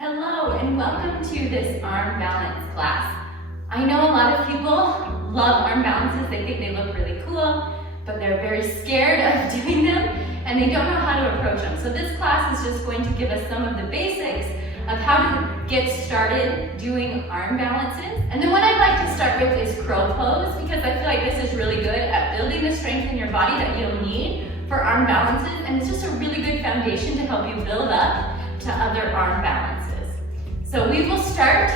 Hello and welcome to this arm balance class. I know a lot of people love arm balances. They think they look really cool, but they're very scared of doing them and they don't know how to approach them. So this class is just going to give us some of the basics of how to get started doing arm balances. And then what I'd like to start with is crow pose, because I feel like this is really good at building the strength in your body that you'll need for arm balances, and it's just a really good foundation to help you build up to other arm balances. So we will start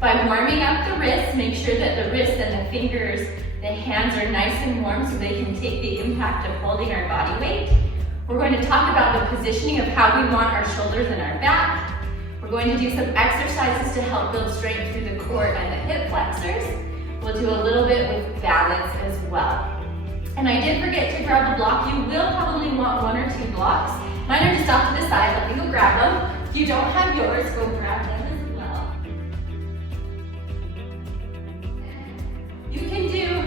by warming up the wrists. Make sure that the wrists and the fingers, the hands are nice and warm so they can take the impact of holding our body weight. We're going to talk about the positioning of how we want our shoulders and our back. We're going to do some exercises to help build strength through the core and the hip flexors. We'll do a little bit with balance as well. And I did forget to grab a block. You will probably want 1 or 2 blocks. Mine are just off to the side. Let me go grab them. If you don't have yours, go grab them as well. You can do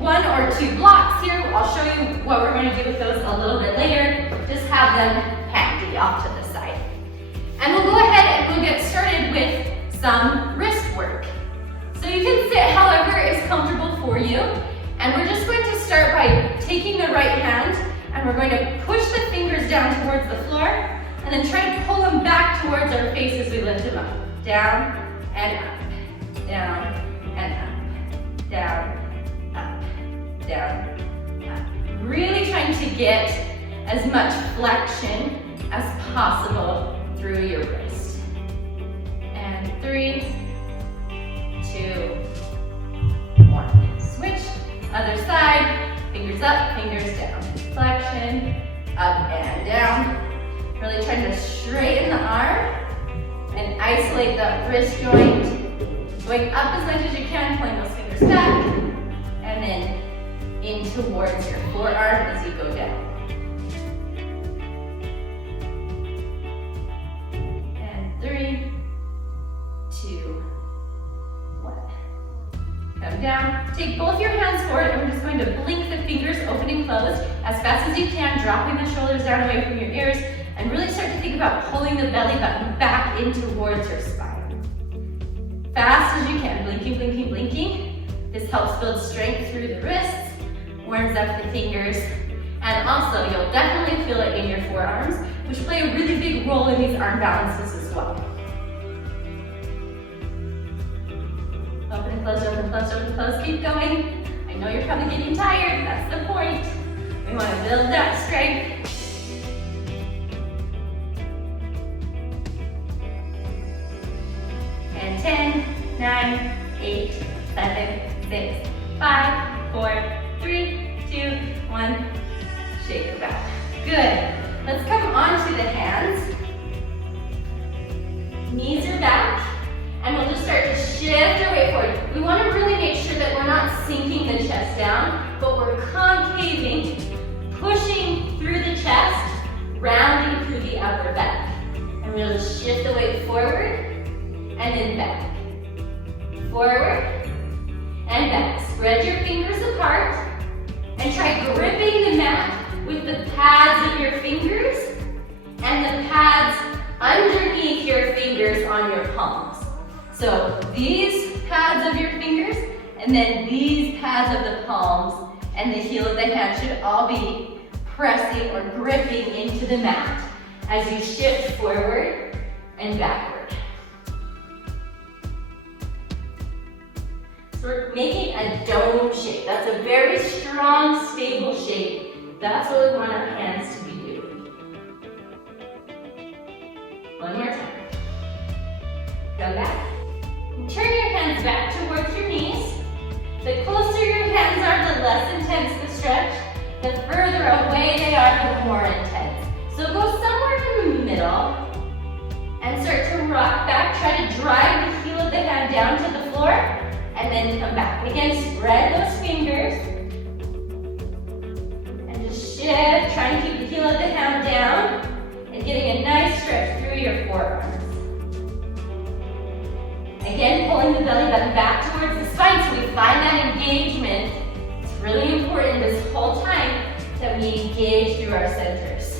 1 or 2 blocks here. I'll show you what we're going to do with those a little bit later. Just have them handy off to the side. And we'll go ahead and we'll get started with some wrist work. So you can sit however is comfortable for you. And we're just going to start by taking the right hand and we're going to push the fingers down towards the floor and then try to pull them back towards our face as we lift them up. Down and up, down and up, down, up, down, up. Really trying to get as much flexion as possible through your wrist. And 3, 2, 1. Switch, other side, fingers up, fingers down. Flexion, up and down. Really trying to straighten the arm and isolate the wrist joint. Going up as much as you can, pulling those fingers back, and then in towards your forearm as you go down. And 3, 2, 1. Come down. Take both your hands forward and we're just going to blink the fingers open and close as fast as you can, dropping the shoulders down away from your ears, and really start to think about pulling the belly button back in towards your spine. Fast as you can, blinking, blinking, blinking. This helps build strength through the wrists, warms up the fingers, and also you'll definitely feel it in your forearms, which play a really big role in these arm balances as well. Open and close, open and close, open and close. Keep going. I know you're probably getting tired. That's the point. We want to build that strength. And 10, 9, 8, 7, 6, 5, 4, 3, 2, 1. Shake your back. Good. Let's come onto the hands. Knees are back. And we'll just start to shift our weight forward. We want to really make sure that we're not sinking the chest down, but we're concaving, pushing through the chest, rounding through the upper back. And we'll just shift the weight forward and then back. Forward and back. Spread your fingers apart and try gripping the mat with the pads of your fingers and the pads underneath your fingers on your palms. So these pads of your fingers and then these pads of the palms and the heel of the hand should all be pressing or gripping into the mat as you shift forward and backward. So we're making a dome shape. That's a very strong, stable shape. That's what we want our hands to be doing. One more time. Go back. Turn your hands back towards your knees. The closer your hands are, the less intense the stretch. The further away they are, the more intense. So go somewhere in the middle and start to rock back. Try to drive the heel of the hand down to the floor and then come back. Again, spread those fingers and just shift. Try to keep the heel of the hand down and getting a nice stretch through your forearms. Again, pulling the belly button back towards the spine so we find that engagement. It's really important this whole time that we engage through our centers.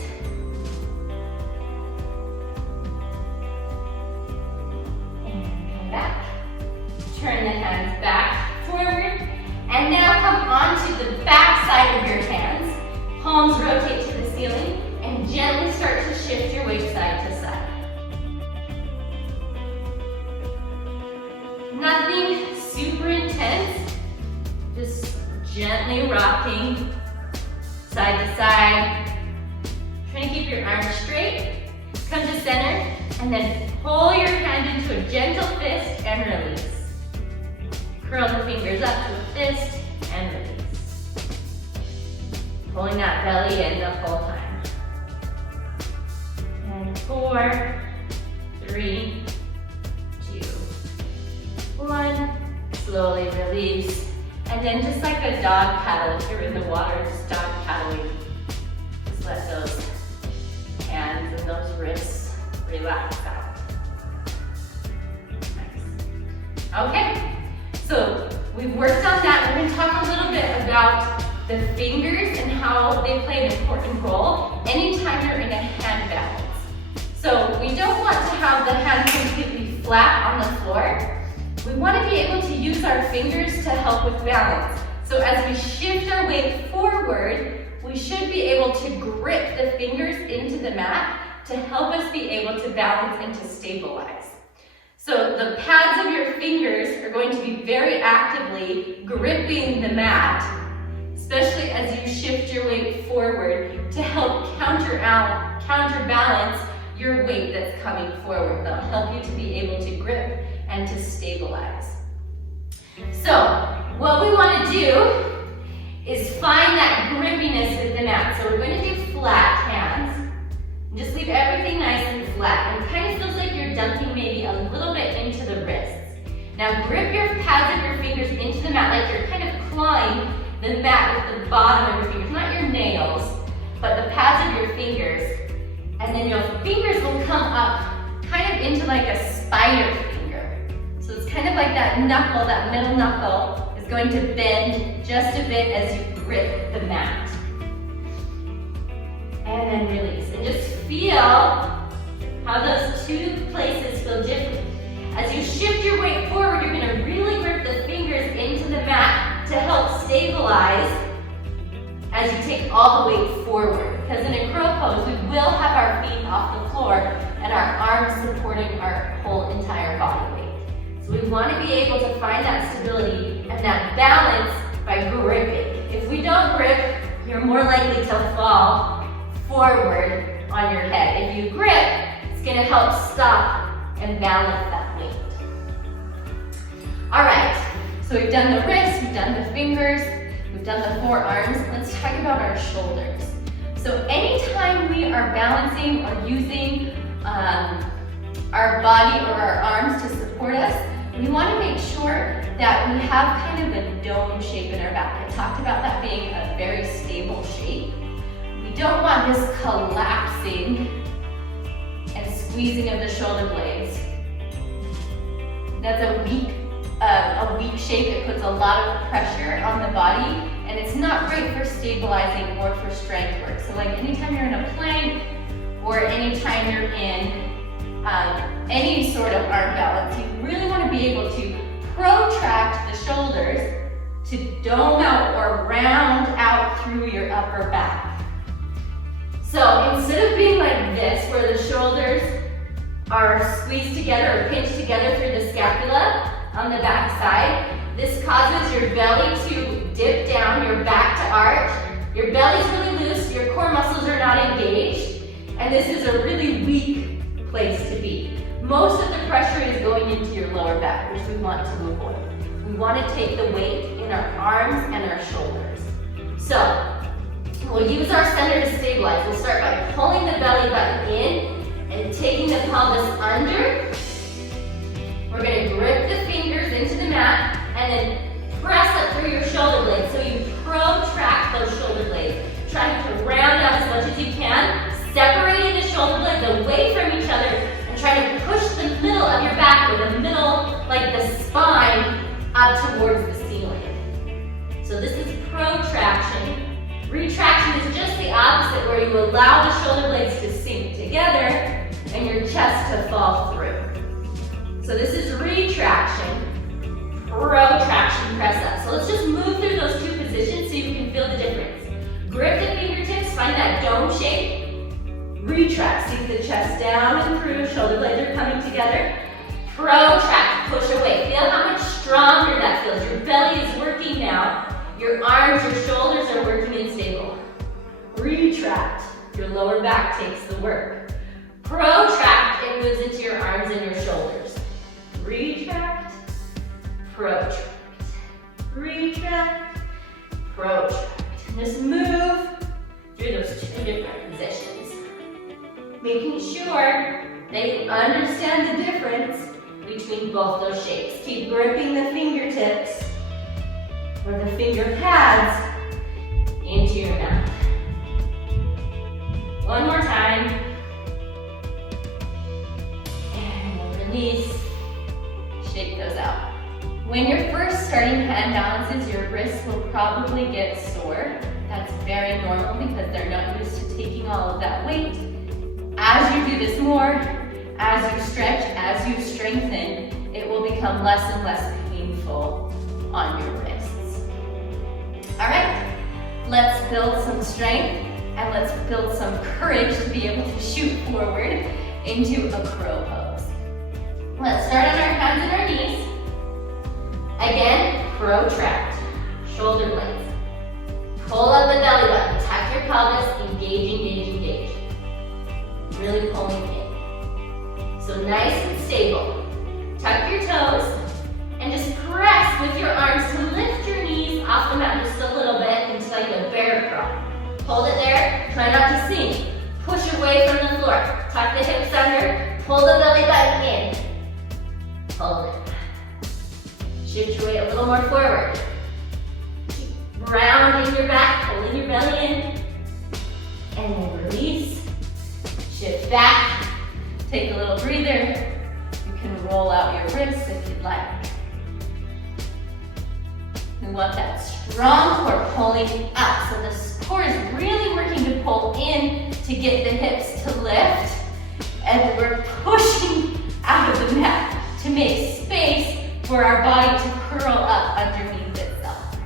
palms rotate to the ceiling, and gently start to shift your weight side to side. Nothing super intense, just gently rocking side to side. Trying to keep your arms straight. Come to center, and then pull your hand into a gentle fist and release. Curl the fingers up to a fist and release. Pulling that belly in the whole time. And 4, 3, 2, 1. Slowly release. And then just like a dog paddle, if you're in the water, just dog paddling. Just let those hands and those wrists relax out. Nice. Okay, so we've worked on that. We're going to talk a little bit about the fingers and how they play an important role anytime you're in a hand balance. So we don't want to have the hands completely flat on the floor. We want to be able to use our fingers to help with balance. So as we shift our weight forward, we should be able to grip the fingers into the mat to help us be able to balance and to stabilize. So the pads of your fingers are going to be very actively gripping the mat, especially as you shift your weight forward to help counterbalance your weight that's coming forward. They'll help you to be able to grip and to stabilize. So what we want to do is find that grippiness with the mat. So we're going to do flat hands. Just leave everything nice and flat. And it kind of feels like you're dunking maybe a little bit into the wrists. Now grip your pads of your fingers into the mat like you're kind of clawing the mat with the bottom of your fingers, not your nails, but the pads of your fingers. And then your fingers will come up kind of into like a spider finger. So it's kind of like that knuckle, that middle knuckle is going to bend just a bit as you grip the mat. And then release. And just feel how those two places feel different. As you shift your weight forward, you're going to really grip the fingers into the mat to help stabilize as you take all the weight forward. Because in a crow pose, we will have our feet off the floor and our arms supporting our whole entire body weight. So we want to be able to find that stability and that balance by gripping. If we don't grip, you're more likely to fall forward on your head. If you grip, it's going to help stop and balance that weight. All right, so we've done the wrists, we've done the fingers, we've done the forearms. Let's talk about our shoulders. So anytime we are balancing or using our body or our arms to support us, we want to make sure that we have kind of a dome shape in our back. I talked about that being a very stable shape. We don't want this collapsing and squeezing of the shoulder blades. That's a weak shape. It puts a lot of pressure on the body, and it's not great for stabilizing or for strength work. So like anytime you're in a plank or anytime you're in any sort of arm balance, you really want to be able to protract the shoulders to dome out or round out through your upper back. So instead of being like this, where the shoulders are squeezed together or pinched together through the scapula on the back side, this causes your belly to dip down, your back to arch. Your belly's really loose, your core muscles are not engaged, and this is a really weak place to be. Most of the pressure is going into your lower back, which we want to avoid. We want to take the weight in our arms and our shoulders. So we'll use our center to stabilize. We'll start by pulling the belly button in and taking the pelvis under. We're going to grip the fingers into the mat and then press up through your shoulder blades. So you protract those shoulder blades, trying to round out as much as you can, separating the shoulder blades away from each other and trying to push the middle of your back or the middle, like the spine, up towards the ceiling. So this is protraction. Retraction is just the opposite, where you allow the shoulder blades to sink together and your chest to fall through. So this is retraction, protraction, press up. So let's just move through those two positions so you can feel the difference. Grip the fingertips that dome shape. Retract, seat the chest down and through, shoulder blades are coming together. Protract, push away. Feel how much stronger that feels. Your belly is working now. Your arms, your shoulders are working and stable. Retract, your lower back takes the work. Protract, it moves into your arms and your shoulders. Retract, protract, retract, protract. And just move through those two different positions. Making sure that you understand the difference between both those shapes. Keep gripping the fingertips or the finger pads into your mouth. One more time. And release. Shake those out. When you're first starting hand balances, your wrists will probably get sore. That's very normal because they're not used to taking all of that weight. As you do this more, as you stretch, as you strengthen, it will become less and less painful on your wrists. All right, let's build some strength and let's build some courage to be able to shoot forward into a crow pose. Let's start on our hands and our knees. Again, protract, shoulder blades. Pull up the belly button, tuck your pelvis, engage, engage, engage. Really pulling in. So nice and stable. Tuck your toes and just press with your arms to lift your knees off the mat just a little bit into like a bear crawl. Hold it there, try not to sink. Push away from the floor. Tuck the hips under, pull the belly button in. Hold it. Shift your weight a little more forward. Keep rounding your back, pulling your belly in. And then release. Shift back. Take a little breather. You can roll out your wrists if you'd like. We want that strong core pulling up. So the core is really working to pull in to get the hips to lift. And we're pushing out of the mat to make space for our body to curl up underneath itself.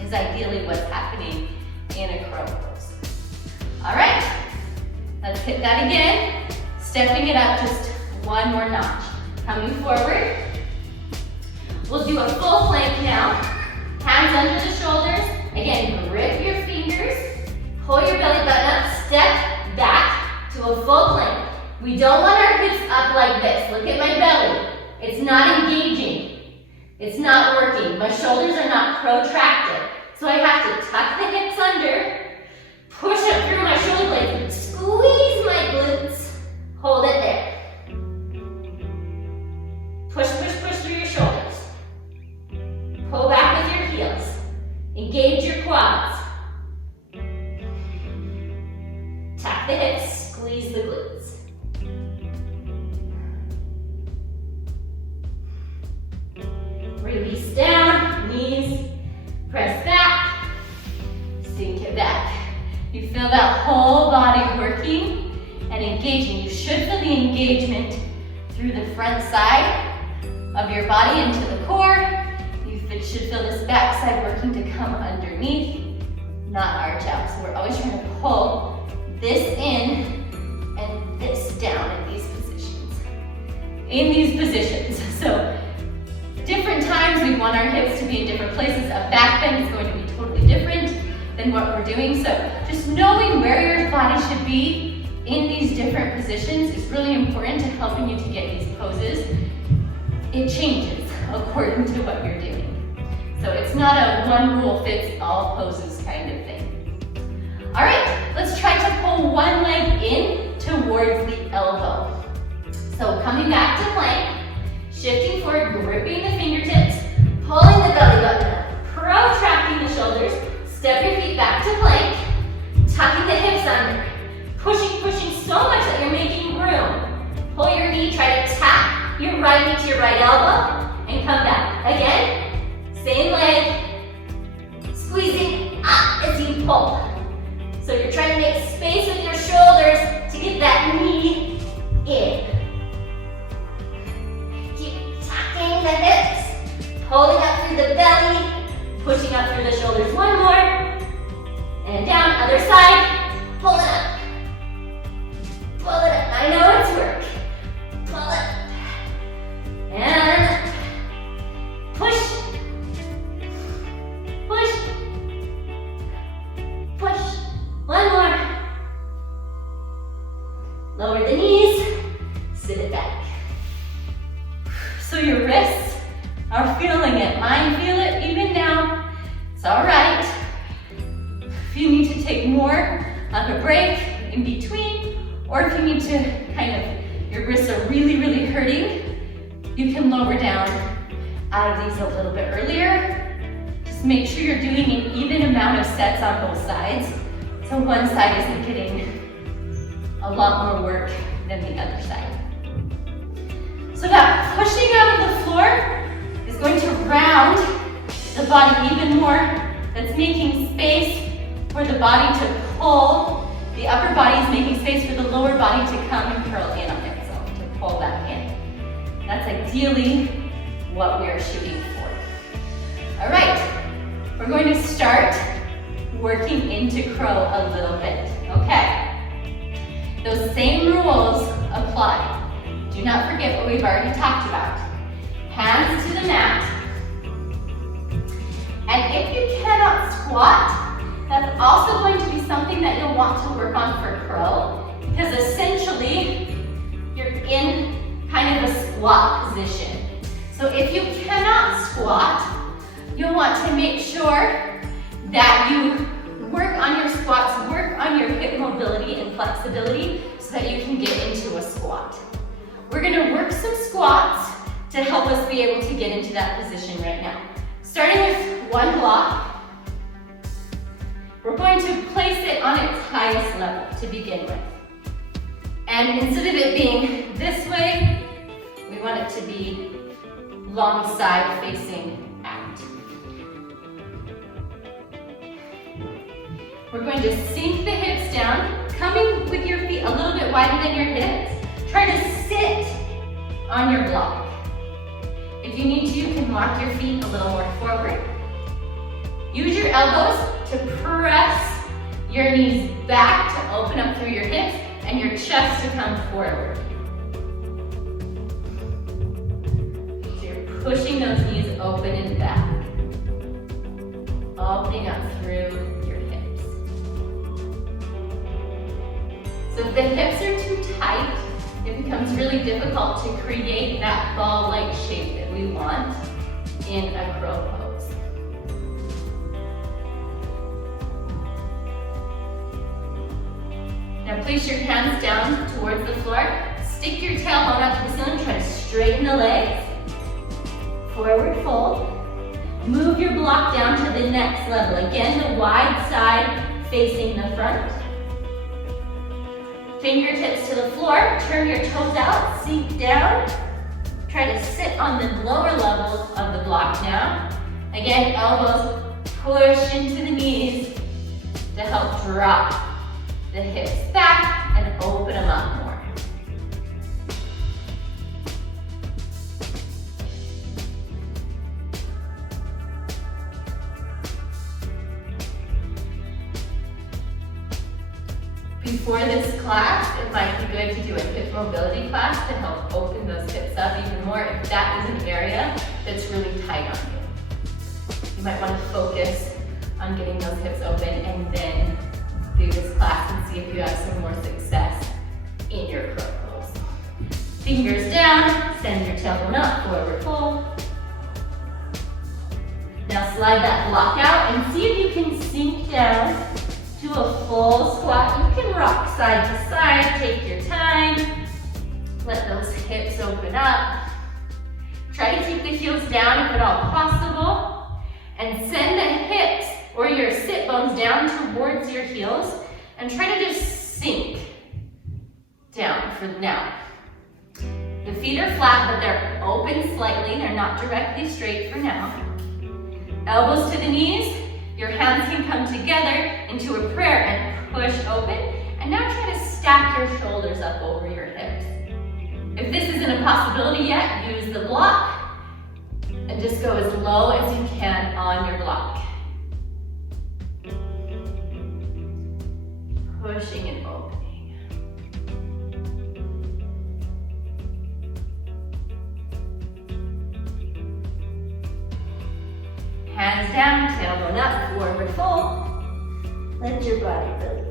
Is ideally what's happening in a crow pose. All right, let's hit that again. Stepping it up just one more notch. Coming forward. We'll do a full plank now. Hands under the shoulders. Again, grip your fingers. Pull your belly button up. Step back to a full plank. We don't want our hips up like this. Look at my belly. It's not engaging. It's not working. My shoulders are not protracted. So I have to tuck the hips under, push up through my shoulder blades, squeeze my glutes, hold it there. Push, push, push through your shoulders. Pull back with your heels. Engage your quads. Tuck the hips, squeeze the glutes. Release down, knees, press back, sink it back. You feel that whole body working and engaging. You should feel the engagement through the front side of your body into the core. You should feel this back side working to come underneath, not arch out. So we're always trying to pull this in and this down in these positions. So different times we want our hips to be in different places. A back bend is going to be totally different than what we're doing. So just knowing where your body should be in these different positions is really important to helping you to get these poses. It changes according to what you're doing. So it's not a one rule fits all poses kind of thing. All right, let's try to pull one leg in towards the elbow. So coming back to plank, shifting forward, gripping the fingertips, pulling the belly button up, protracting the shoulders, step your feet back to plank, tucking the hips under, pushing, pushing so much that you're making room. Pull your knee, try to tap your right knee to your right elbow, and come back. Again, same leg, squeezing up as you pull. So you're trying to make space with your shoulders to get that knee in. The hips, pulling up through the belly, pushing up through the shoulders. One more, and down, other side. back. So your wrists are feeling it. Mine feel it even now. It's all right. If you need to take more of a break in between, or if you need to your wrists are really, really hurting, you can lower down out of these a little bit earlier. Just make sure you're doing an even amount of sets on both sides, so one side isn't getting a lot more work than the other side. So that pushing out of the floor is going to round the body even more. That's making space for the body to pull. The upper body is making space for the lower body to come and curl in on itself, to pull back in. That's ideally what we are shooting for. All right, we're going to start working into crow a little bit, okay? Those same rules apply. Do not forget what we've already talked about. Hands to the mat. And if you cannot squat, that's also going to be something that you'll want to work on for crow, because essentially you're in kind of a squat position. So if you cannot squat, you'll want to make sure that you work on your squats, work on your hip mobility and flexibility so that you can get into a squat. We're gonna work some squats to help us be able to get into that position right now. Starting with one block, we're going to place it on its highest level to begin with. And instead of it being this way, we want it to be long side facing out. We're going to sink the hips down, coming with your feet a little bit wider than your hips. Try to sit on your block. If you need to, you can walk your feet a little more forward. Use your elbows to press your knees back to open up through your hips and your chest to come forward. So you're pushing those knees open and back. Opening up through your hips. So if the hips are too tight, it becomes really difficult to create that ball-like shape that we want in a crow pose. Now place your hands down towards the floor. Stick your tailbone up to the ceiling. Try to straighten the legs. Forward fold. Move your block down to the next level. Again, the wide side facing the front. Fingertips to the floor. Turn your toes out. Sink down. Try to sit on the lower level of the block now. Again, elbows push into the knees to help drop the hips back and open them up more. Before this class, it might be good to do a hip mobility class to help open those hips up even more if that is an area that's really tight on you. You might want to focus on getting those hips open and then do this class and see if you have some more success in your crow pose. Fingers down, send your tailbone up, forward fold. Now slide that block out and see if you can sink down to a full squat. You can rock side to side, take your time. Let those hips open up. Try to keep the heels down if at all possible. And send the hips or your sit bones down towards your heels and try to just sink down for now. The feet are flat, but they're open slightly. They're not directly straight for now. Elbows to the knees. Your hands can come together into a prayer and push open. And now try to stack your shoulders up over your hips. If this isn't a possibility yet, use the block and just go as low as you can on your block. Pushing and opening. Hands down, tailbone up, forward fold. Let your body release.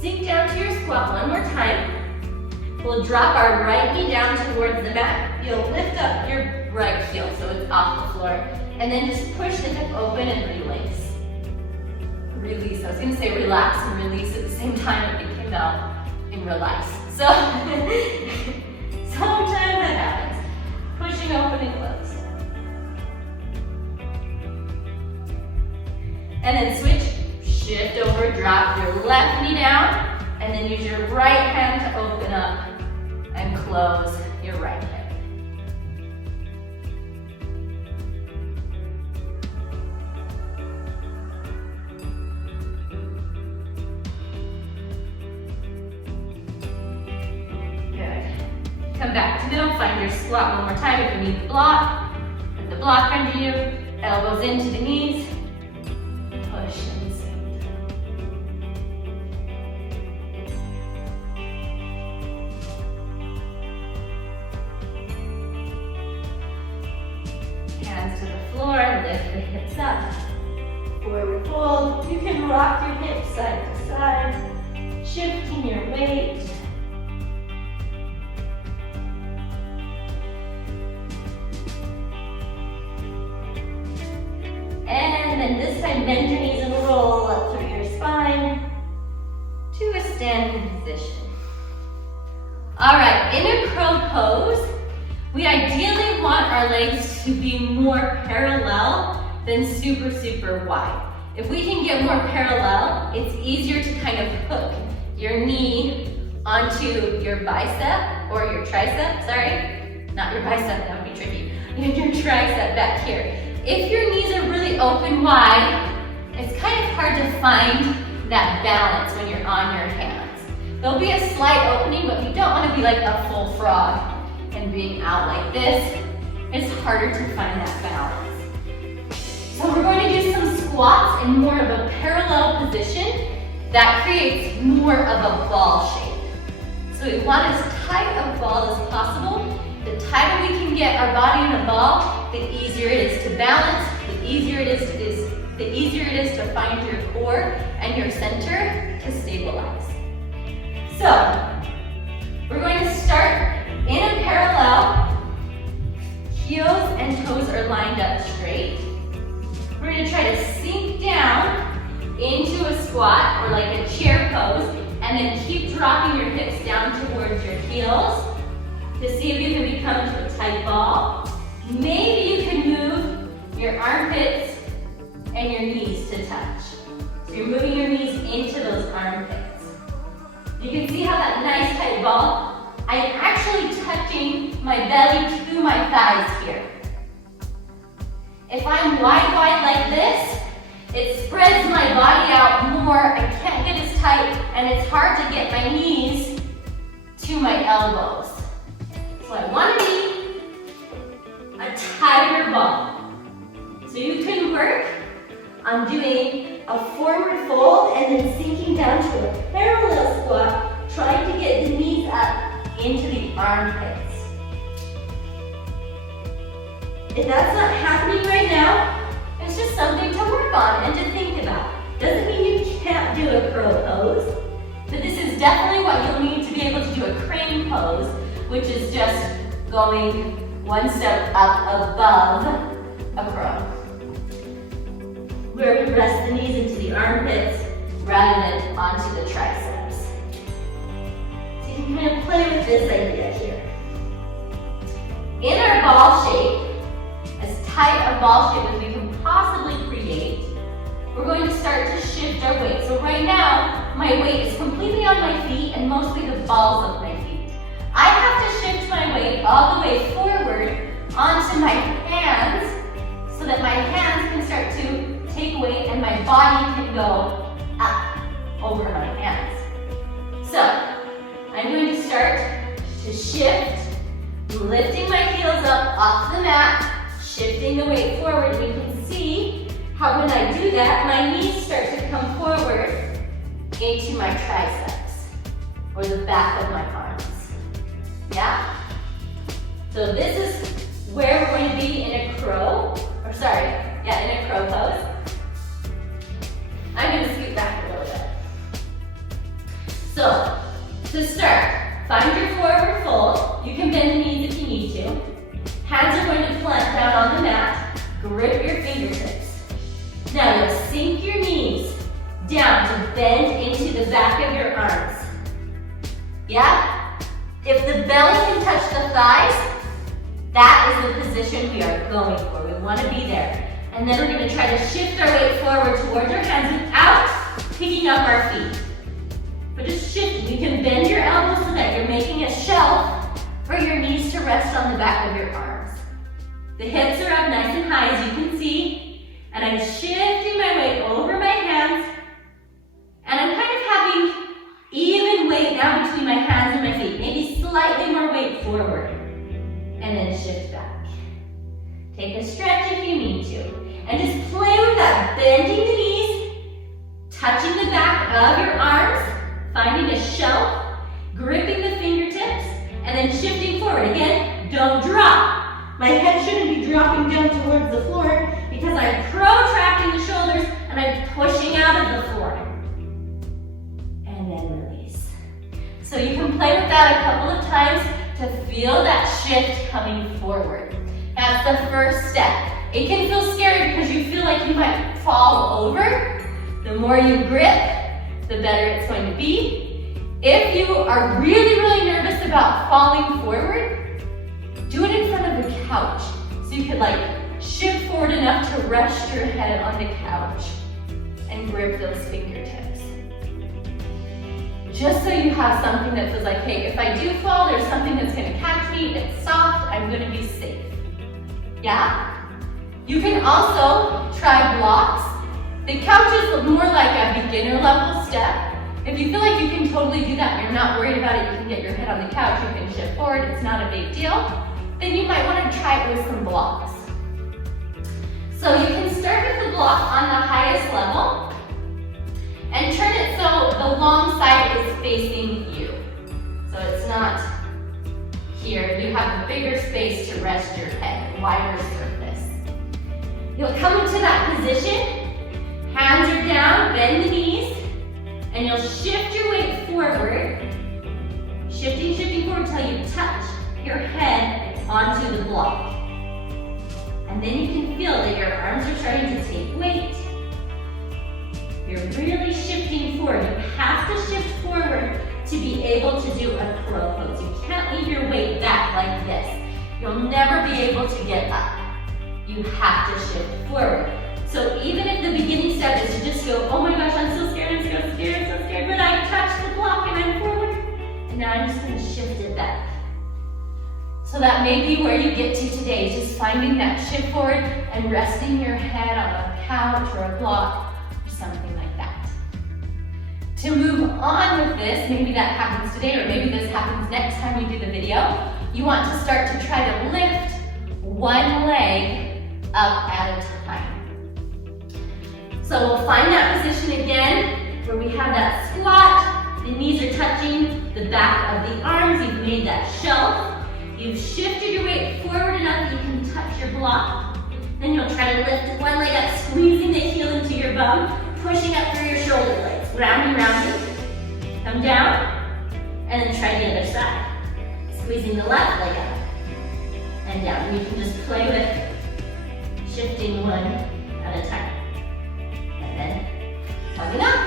sink down to your squat one more time. We'll drop our right knee down towards the mat. You'll lift up your right heel so it's off the floor. And then just push the hip open and release. Release. I was going to say relax and release at the same time. It came out in relax. So, sometimes that happens. Pushing open and close. And then switch. Shift over, drop your left knee down, and then use your right hand to open up and close your right hip. Good. Come back to middle, find your squat one more time if you need the block. Put the block under you, elbows into the knees, push and sink. Hands to the floor, lift the hips up. Forward fold. You can rock your hips side to side, shifting your weight. And then this time, bend your knees and roll up through your spine to a standing position. All right, in a crow pose, we ideally want our legs to be more parallel than super, super wide. If we can get more parallel, it's easier to kind of hook your knee onto your bicep or your tricep, sorry. Not your bicep, that would be tricky. Your tricep back here. If your knees are really open wide, it's kind of hard to find that balance when you're on your hands. There'll be a slight opening, but you don't want to be like a full frog and being out like this. It's harder to find that balance. So we're going to do some squats in more of a parallel position that creates more of a ball shape. So we want as tight a ball as possible. The tighter we can get our body in a ball, the easier it is to balance, the easier it is to find your core and your center to stabilize. So we're going to start in a parallel. Heels and toes are lined up straight. We're going to try to sink down into a squat or like a chair pose, and then keep dropping your hips down towards your heels to see if you can become to a tight ball. Maybe you can move your armpits and your knees to touch. So you're moving your knees into those armpits. You can see how that nice tight ball, I'm actually touching my belly to my thighs here. If I'm wide like this, it spreads my body out more. I can't get as tight, and it's hard to get my knees to my elbows. So I want to be a tighter ball. So you can work on doing a forward fold and then sinking down to a parallel squat, trying to get the knees up into the armpits. If that's not happening right now, it's just something to work on and to think about. Doesn't mean you can't do a crow pose, but this is definitely what you'll need to be able to do a crane pose, which is just going one step up above a crow, where we rest the knees into the armpits rather than onto the triceps. So you can kind of play with this idea here. In our ball shape, as tight a ball shape as we can possibly create, we're going to start to shift our weight. So right now, my weight is completely on my feet and mostly the balls of my feet. I have to shift my weight all the way forward onto my hands so that my hands can start to take weight and my body can go up over my hands. So, I'm going to start to shift, lifting my heels up off the mat, shifting the weight forward. You can see how when I do that, my knees start to come forward into my triceps or the back of my arms. Yeah? So this is where we're going to be in a crow, in a crow pose. I'm going to scoot back a little bit. So, to start, find your forward fold. You can bend the knees if you need to. Hands are going to plant down on the mat. Grip your fingertips. Now you'll sink your knees down to bend into the back of your arms. Yeah? If the belly can touch the thighs, that is the position we are going for. We want to be there. And then we're going to try to shift our weight forward towards our hands without picking up our feet. But just shifting. You can bend your elbows so that you're making a shelf for your knees to rest on the back of your arms. The hips are up nice and high, as you can see. And I'm shifting my weight over my hands. And I'm kind of having even weight now between my hands and my feet. Maybe slightly more weight forward. And then shift back. Take a stretch if you need to. And just play with that, bending the knees, touching the back of your arms, finding a shelf, gripping the fingertips, and then shifting forward. Again, don't drop. My head shouldn't be dropping down towards the floor because I'm protracting the shoulders and I'm pushing out of the floor. And then release. So you can play with that a couple of times to feel that shift coming forward. That's the first step. It can feel scary because you feel like you might fall over. The more you grip, the better it's going to be. If you are really, really nervous about falling forward, do it in front of the couch. So you could shift forward enough to rest your head on the couch and grip those fingertips. Just so you have something that feels like, hey, if I do fall, there's something that's gonna catch me, it's soft, I'm gonna be safe. Yeah? You can also try blocks. The couch is more like a beginner level step. If you feel like you can totally do that, you're not worried about it, you can get your head on the couch, you can shift forward, it's not a big deal, then you might want to try it with some blocks. So you can start with the block on the highest level and turn it so the long side is facing you. So it's not here, you have a bigger space to rest your head, wider surface. You'll come into that position, hands are down, bend the knees, and you'll shift your weight forward, shifting forward until you touch your head onto the block. And then you can feel that your arms are starting to take weight. You're really shifting forward. You have to shift forward to be able to do a crow pose. You can't leave your weight back like this. You'll never be able to get up. You have to shift forward. So even if the beginning step is to just go, oh my gosh, I'm so scared, but I touched the block and I'm forward, and now I'm just gonna shift it back. So that may be where you get to today, just finding that shift forward and resting your head on a couch or a block or something like that. To move on with this, maybe that happens today or maybe this happens next time we do the video, you want to start to try to lift one leg up at a time. So we'll find that position again where we have that squat, the knees are touching the back of the arms, you've made that shelf, you've shifted your weight forward enough that you can touch your block. Then you'll try to lift one leg up, squeezing the heel into your bum, pushing up through your shoulder blades, rounding. Come down, and then try the other side. Squeezing the left leg up and down. You can just play with shifting one at a time. And then coming up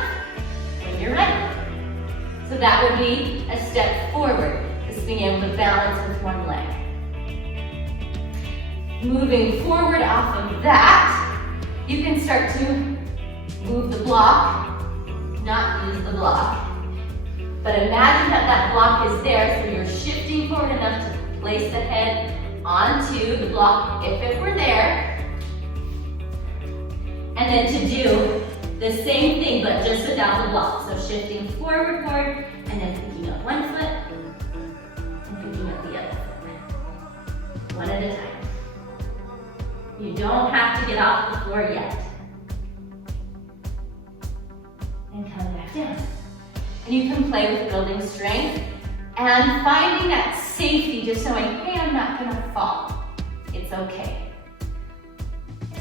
when you're ready. So that would be a step forward, is being able to balance with one leg. Moving forward off of that, you can start to move the block, not use the block. But imagine that that block is there, so you're shifting forward enough to place the head onto the block if it were there. And then to do the same thing, but just without the block. So shifting forward, and then picking up one foot, and picking up the other foot. One at a time. You don't have to get off the floor yet. And come back down. And you can play with building strength and finding that safety, just knowing, hey, I'm not gonna fall. It's okay.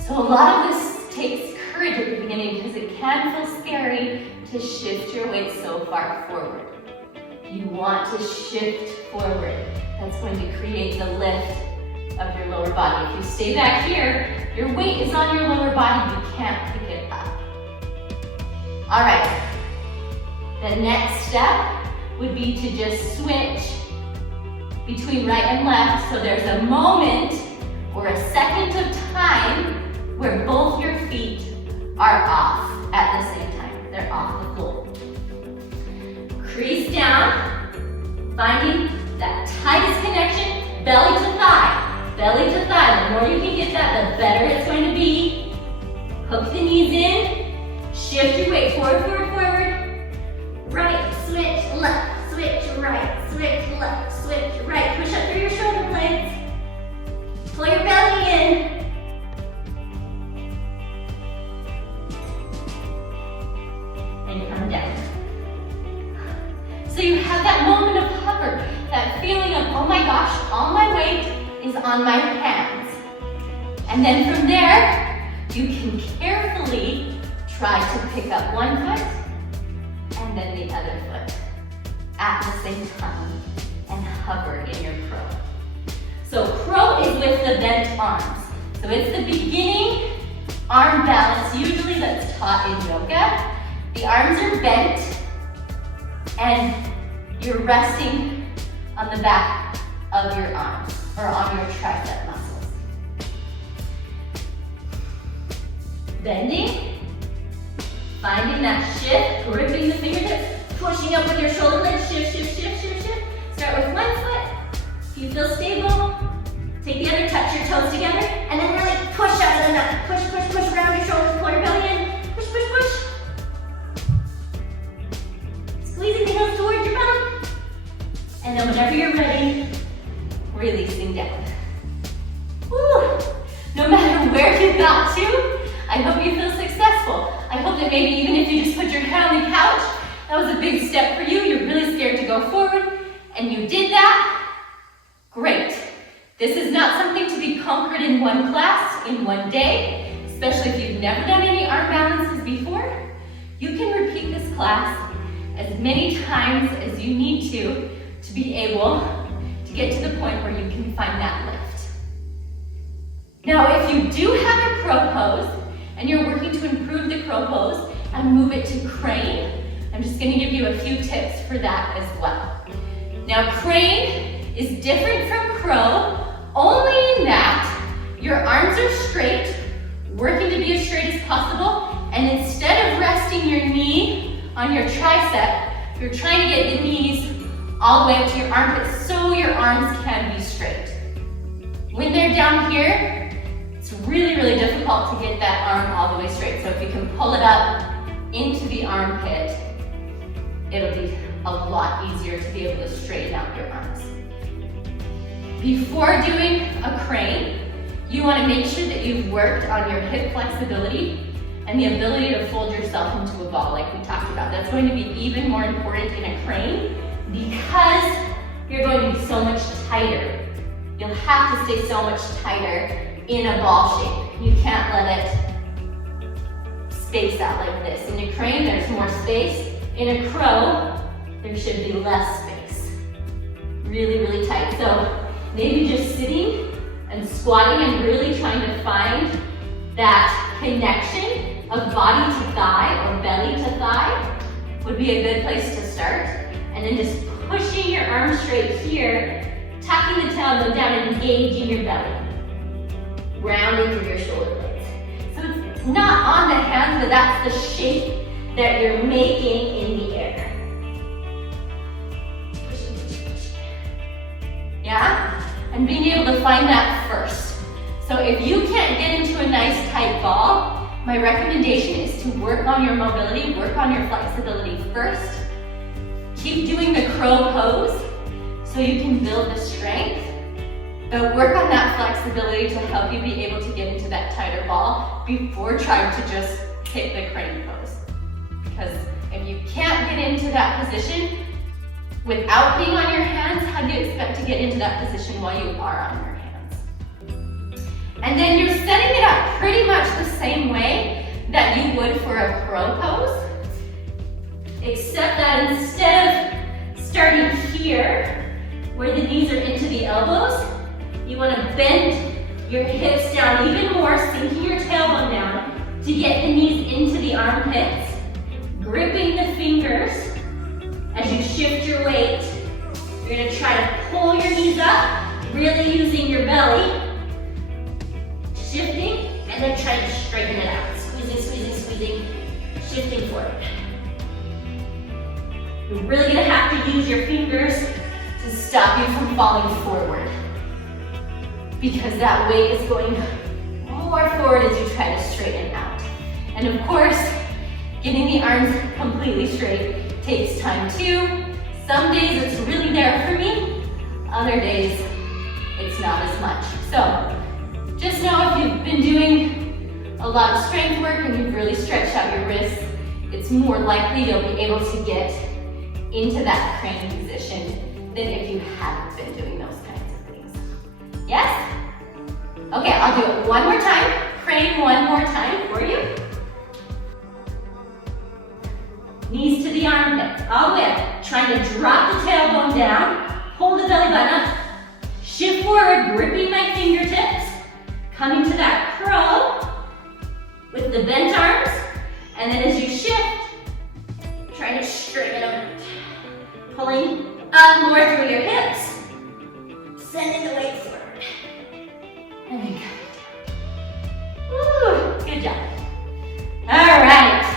So a lot of this takes courage at the beginning because it can feel scary to shift your weight so far forward. You want to shift forward. That's going to create the lift of your lower body. If you stay back here, your weight is on your lower body. You can't pick it up. All right. The next step would be to just switch between right and left. So there's a moment or a second of time where both your feet are off at the same time. They're off the floor. Crease down, finding that tightest connection, belly to thigh. Belly to thigh. The more you can get that, the better it's going to be. Hook the knees in. Shift your weight forward, forward, forward. Right, switch, left, switch, right, switch, left, switch, right. Push up through your shoulder blades. Pull your belly in. And come down. So you have that moment of hover, that feeling of, oh my gosh, all my weight is on my hands. And then from there, you can carefully try to pick up one foot and then the other foot at the same time and hover in your crow. So crow is with the bent arms. So it's the beginning arm balance, usually that's taught in yoga. The arms are bent and you're resting on the back of your arms or on your tricep muscles. Bending, finding that shift, gripping the fingertips, pushing up with your shoulder blades, shift, shift, shift, shift, shift. Start with one foot. If you feel stable, take the other, touch your toes together, and then really push out of the mat. Push, push, push around your shoulders, pull your belly in. Push, push, push. Squeezing the heels towards your belly. And then whenever you're ready, releasing down. Woo. No matter where you got to, I hope you feel successful. I hope that maybe even if you just put your head on the couch, that was a big step for you. You're really scared to go forward, and you did that. Great. This is not something to be conquered in one class, in one day, especially if you've never done any arm balances before. You can repeat this class as many times as you need to be able to get to the point where you can find that lift. Now, if you do have a crow pose, and you're working to improve the crow pose and move it to crane, I'm just gonna give you a few tips for that as well. Now, crane is different from crow only in that your arms are straight, working to be as straight as possible, and instead of resting your knee on your tricep, you're trying to get the knees all the way up to your armpits so your arms can be straight. When they're down here, it's really, really difficult to get that arm all the way straight. So if you can pull it up into the armpit, it'll be a lot easier to be able to straighten out your arms. Before doing a crane, you want to make sure that you've worked on your hip flexibility and the ability to fold yourself into a ball like we talked about. That's going to be even more important in a crane because you're going to be so much tighter. You'll have to stay so much tighter in a ball shape. You can't let it space out like this. In a crane, there's more space. In a crow, there should be less space. Really, really tight. So maybe just sitting and squatting and really trying to find that connection of body to thigh or belly to thigh would be a good place to start. And then just pushing your arms straight here, tucking the tailbone down and engaging your belly. Rounding through your shoulder blades. So it's not on the hands, but that's the shape that you're making in the air. Yeah? And being able to find that first. So if you can't get into a nice tight ball, my recommendation is to work on your mobility, work on your flexibility first. Keep doing the crow pose so you can build the strength. But work on that flexibility to help you be able to get into that tighter ball before trying to just hit the crane pose. Because if you can't get into that position without being on your hands, how do you expect to get into that position while you are on your hands? And then you're setting it up pretty much the same way that you would for a crow pose. except that instead of starting here, where the knees are into the elbows, you want to bend your hips down even more, sinking your tailbone down to get the knees into the armpits, gripping the fingers as you shift your weight. You're going to try to pull your knees up, really using your belly, shifting, and then try to straighten it out. Squeezing, squeezing, squeezing, shifting forward. You're really going to have to use your fingers to stop you from falling forward, because that weight is going more forward as you try to straighten out. And of course, getting the arms completely straight takes time too. Some days it's really there for me, other days it's not as much. So just know if you've been doing a lot of strength work and you've really stretched out your wrists, it's more likely you'll be able to get into that crane position than if you haven't been doing those kinds of things. Yes? Okay, I'll do it one more time. Crane one more time for you. Knees to the armpits, all the way up. Trying to drop the tailbone down, hold the belly button up, shift forward, gripping my fingertips, coming to that crow with the bent arms, and then as you shift, try to straighten them, pulling up more through your hips, sending the weight forward, and then come down. Woo, good job. All right.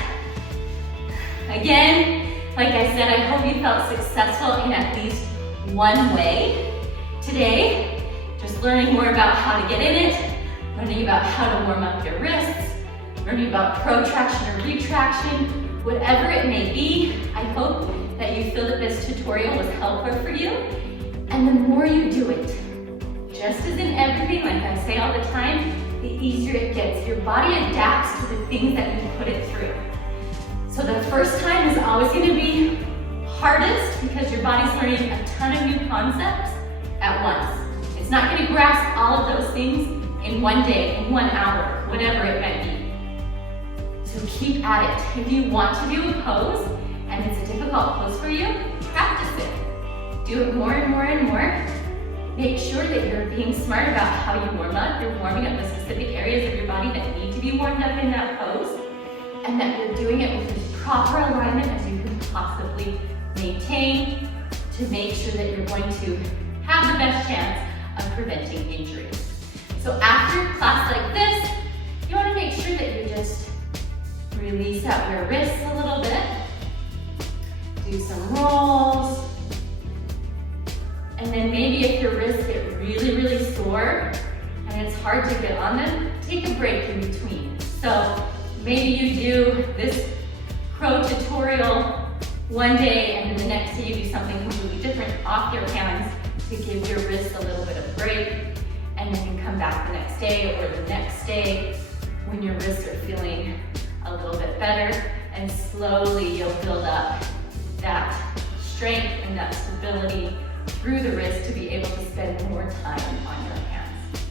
Again, like I said, I hope you felt successful in at least one way today. Just learning more about how to get in it, learning about how to warm up your wrists, learning about protraction or retraction, whatever it may be. I hope that you feel that this tutorial was helpful for you. And the more you do it, just as in everything, like I say all the time, the easier it gets. Your body adapts to the things that you put it through. So the first time is always going to be hardest because your body's learning a ton of new concepts at once. It's not going to grasp all of those things in one day, in 1 hour, whatever it might be. So keep at it. If you want to do a pose and it's a difficult pose for you, practice it. Do it more and more and more. Make sure that you're being smart about how you warm up. You're warming up the specific areas of your body that need to be warmed up in that pose, and that you're doing it with as proper alignment as you can possibly maintain to make sure that you're going to have the best chance of preventing injuries. So after a class like this, you want to make sure that you just release out your wrists a little bit, do some rolls, and then maybe if your wrists get really, really sore and it's hard to get on them, take a break in between. So maybe you do this crow tutorial one day and then the next day you do something completely different off your hands to give your wrists a little bit of break, and then you come back the next day or the next day when your wrists are feeling a little bit better, and slowly you'll build up that strength and that stability through the wrist to be able to spend more time on your hands.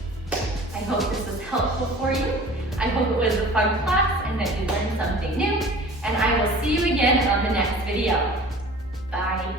I hope this was helpful for you. I hope it was a fun class and that you learned something new, and I will see you again on the next video. Bye.